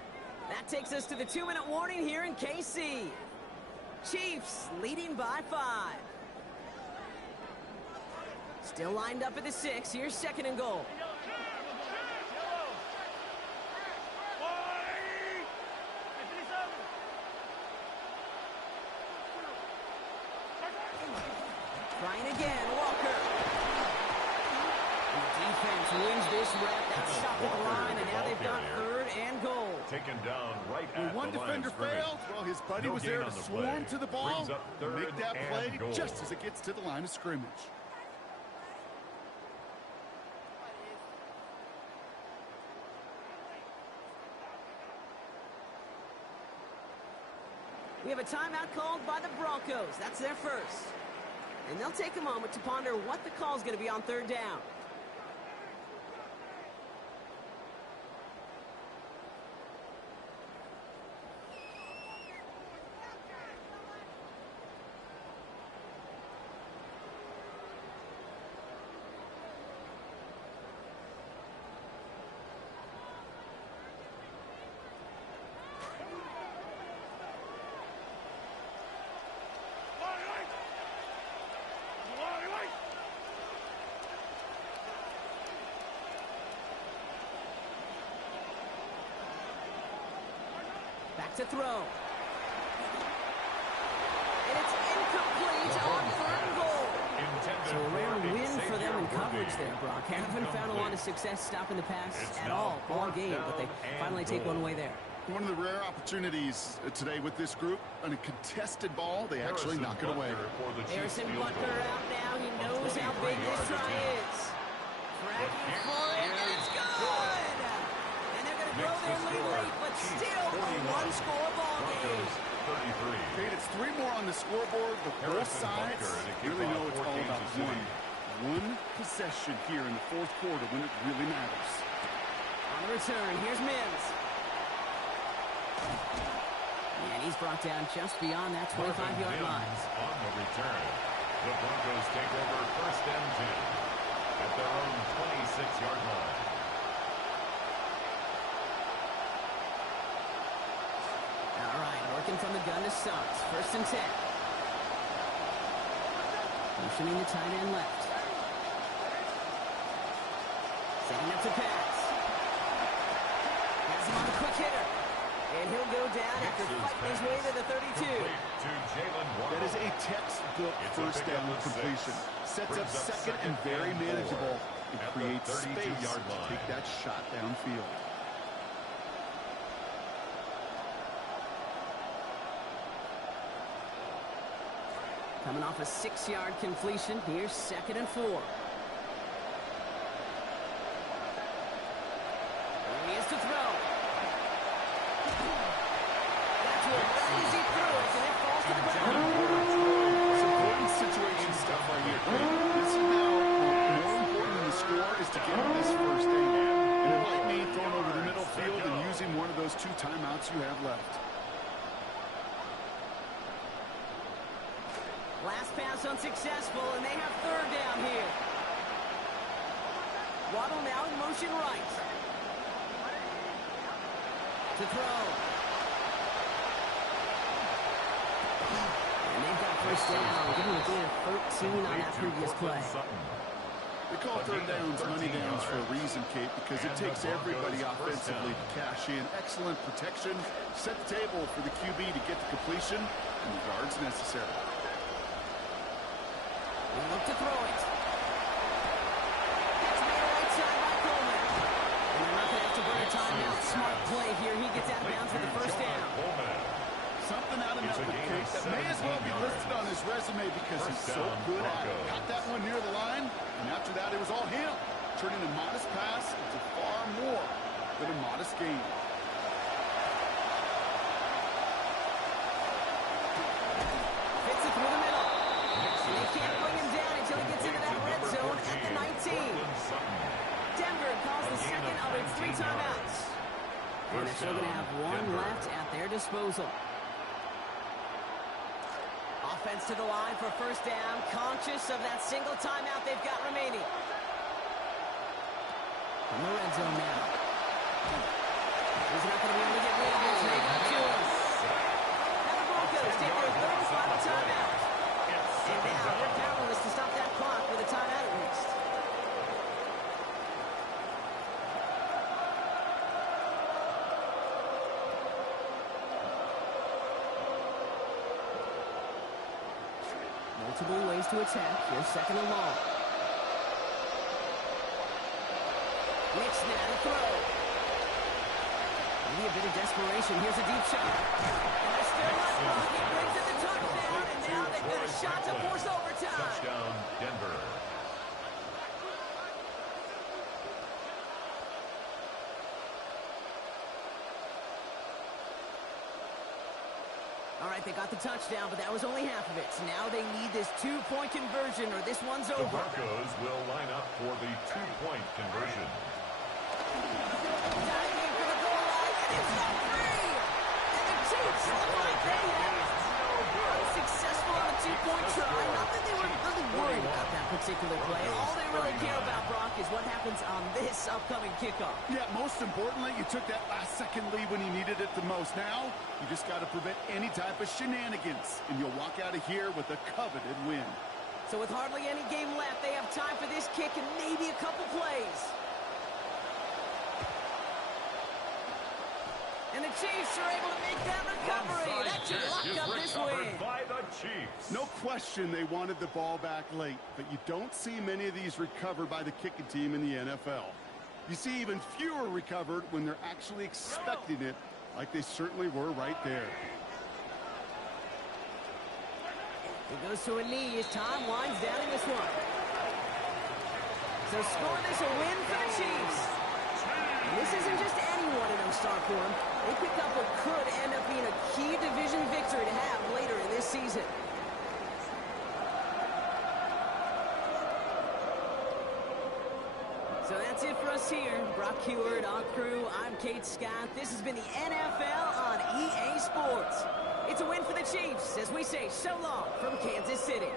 That takes us to the 2-minute warning here in KC. Chiefs leading by 5. Still lined up at the 6. Here's second and goal. Trying again, Walker. The defense wins this rep. That's stopped at the line, and now they've got third and goal. Taken down right at when one defender failed, well, his buddy was there to swarm to the ball and make that play just as it gets to the line of scrimmage. We We have a timeout called by the Broncos. That's their first. And they'll take a moment to ponder what the call is going to be on third down. Back to throw. And it's incomplete on third and goal. So a rare win for them in coverage there, Brock. Haven't found a lot of success stopping the pass at all game, but they finally take one away there. One of the rare opportunities today with this group, on a contested ball, they actually knock it away. Harrison Butker out now. He knows how big this try is. Tracking for it, and it's good! And they're going to grow their lead late, but still a one-score ball game. Okay, it's 3 more on the scoreboard, but both sides really know it's all about one possession here in the fourth quarter when it really matters. On the return, here's Mims. And he's brought down just beyond that 25-yard line. On the return, the Broncos take over first and 10 at their own 26-yard line. All right, working from the gun to Suggs. First and 10. Motioning the tight end left. Setting up to pass. Has him on the quick hitter. And he'll go down after fighting his way to the 32. That is a textbook first down completion. Sets up second and very manageable. It creates space to take that shot downfield. Coming off a 6-yard completion. Here's second and 4. There he is to throw. That's where Ramsey threw it, and it falls to the ground. It's important situation stuff right here. This is now more important than the score is to get this first down. And it might mean throwing over the middle field and using one of those 2 timeouts you have left. Last pass unsuccessful, and they have third down here. Waddle now in motion right. To throw. And they've got first down, given the gain of 13 on that previous play. We call third downs money downs for a reason, Kate, because it takes everybody offensively to cash in. Excellent protection, set the table for the QB to get the completion and the yards necessary. They look to throw it. That's made right side by Coleman. And they're not going to have to burn a timeout. Smart play here. He gets out of bounds for the first down. Something out of that case that may as well be listed on his resume because he's so good at it. Got that one near the line, and after that it was all him. Turning a modest pass into far more than a modest gain. Fits it through the middle. And they can't bring him down until he gets into that red zone at the 19. Denver calls the second of its 3 timeouts. And they're still going to have 1 left at their disposal. Offense to the line for first down, conscious of that single timeout they've got remaining. In the red zone now. He's not going to be able to get rid of it. They got to him. Now the Broncos take their 3rd and final timeout. And now they're powerless to stop that clock with a timeout at least. Multiple ways to attack. Here's second and long. Knicks now to throw. Maybe a bit of desperation. Here's a deep shot. And they're still not blocking. Brings it to touchdown. And now they've got a shot to force overtime. Touchdown, Denver. All right, They got the touchdown, but that was only half of it. So now they need this two-point conversion or this one's The over. Broncos will line up for the two-point conversion. Diving for the goal line, and it's not free! And the Chiefs look like they have unsuccessful on the two-point try. Not that they were really worried about that particular play. All they really care about, Brock, is what happens on this upcoming kickoff. Yeah, most importantly, you took that last-second lead when you needed it the most. Now, you just got to prevent any type of shenanigans, and you'll walk out of here with a coveted win. So with hardly any game left, they have time for this kick and maybe a couple plays. And the Chiefs are able to make that recovery. That should lock up this win. By the Chiefs. No question they wanted the ball back late, but you don't see many of these recovered by the kicking team in the NFL. You see even fewer recovered when they're actually expecting it, like they certainly were right there. It goes to a knee as time winds down in this one. So scoreless, a win for the Chiefs. And this isn't just anyone in them start for them. They pick up what could end up being a key division victory to have later in this season. So that's it for us here. Brock Heward, our crew, I'm Kate Scott. This has been the NFL on EA Sports. It's a win for the Chiefs as we say so long from Kansas City.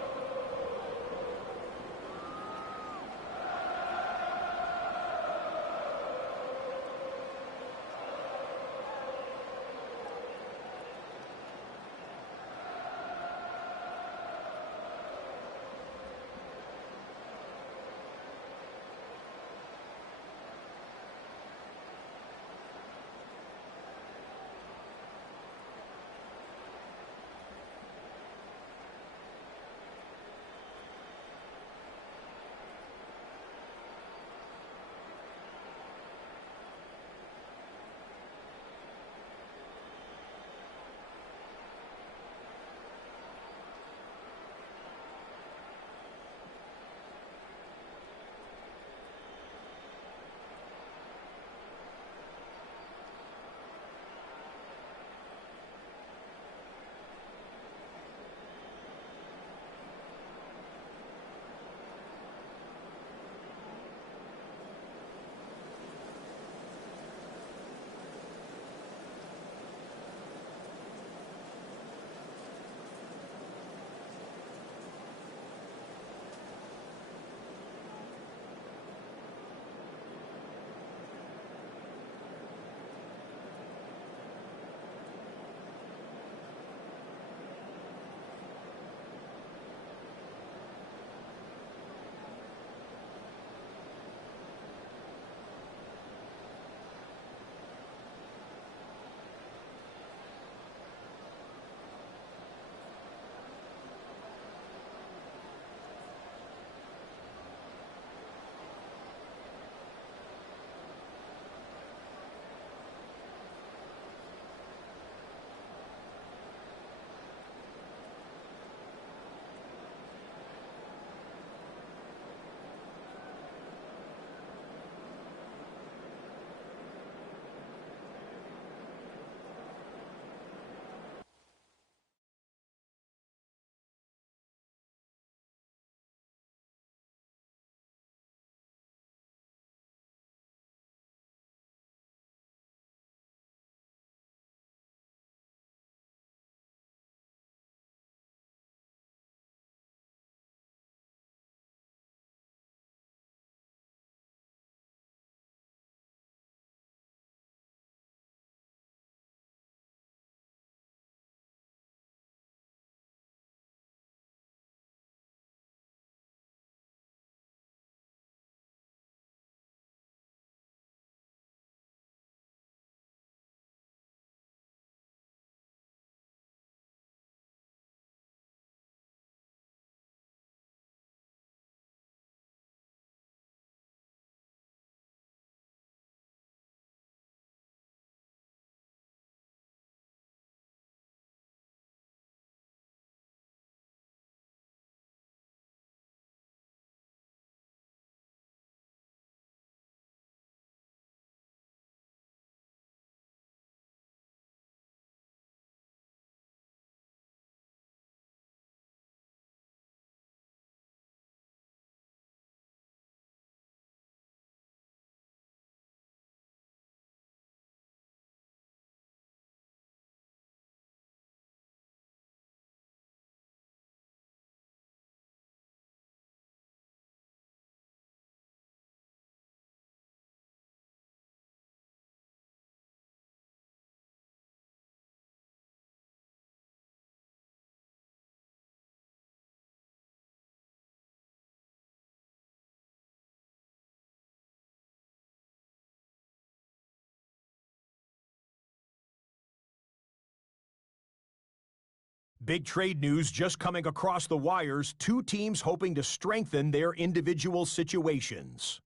Big trade news just coming across the wires. Two teams hoping to strengthen their individual situations.